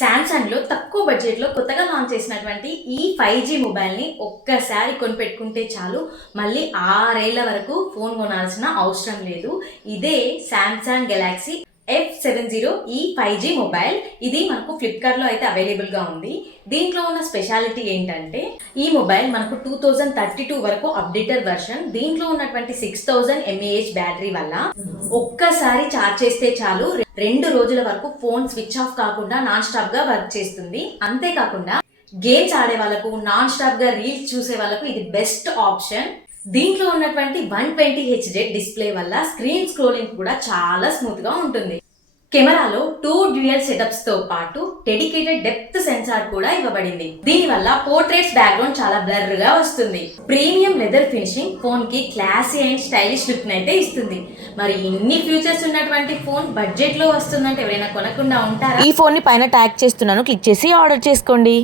Samsung లో తక్కువ budget లో కొత్తగా లాంచ్ చేసినటువంటి ఈ 5G మొబైల్ ని ఒక్కసారి కొనిపెట్టుకుంటే చాలు, మళ్ళీ 6 ఏళ్ల వరకు ఫోన్ కొనాల్సిన అవసరం లేదు. ఇదే శాంసంగ్ గెలాక్సీ F70 ఈ 5G మొబైల్. ఇది మనకు ఫ్లిప్కార్ట్ లో అయితే అవైలబుల్ గా ఉంది. దీంట్లో ఉన్న స్పెషాలిటీ ఏంటంటే, ఈ మొబైల్ మనకు 2032 వరకు అప్డేటెడ్ వర్షన్. దీంట్లో ఉన్నటువంటి 6000 mAh బ్యాటరీ వల్ల ఒక్కసారి ఛార్జ్ చేస్తే చాలు, 2 రోజుల వరకు ఫోన్ స్విచ్ ఆఫ్ కాకుండా నాన్ స్టాప్ గా వర్క్ చేస్తుంది. అంతేకాకుండా గేమ్స్ ఆడే వాళ్ళకు, నాన్ స్టాప్ గా రీల్స్ చూసే వాళ్ళకు ఇది బెస్ట్ ఆప్షన్. దీంట్లో ఉన్నటువంటి 120 Hz డిస్ప్లే వల్ల స్క్రీన్ స్క్రోలింగ్ కూడా చాలా స్మూత్ గా ఉంటుంది. కెమెరాలో 2 డ్యూయల్ సెటప్స్ తో పాటు డెడికేటెడ్ డెప్త్ సెన్సార్ కూడా ఇవ్వబడింది. దీని వల్ల పోర్ట్రేట్స్ బ్యాక్గ్రౌండ్ చాలా బ్లర్ గా వస్తుంది. ప్రీమియం లెదర్ ఫినిషింగ్ ఫోన్ కి క్లాసీ అండ్ స్టైలిష్ లుక్ అయితే ఇస్తుంది. మరి ఇన్ని ఫ్యూచర్స్ ఉన్నటువంటి ఫోన్ బడ్జెట్ లో వస్తుందంటే ఎవరైనా కొనకుండా ఉంటారా? ఈ ఫోన్ ని పైన ట్యాగ్ చేస్తున్నాను, క్లిక్ చేసి ఆర్డర్ చేసుకోండి.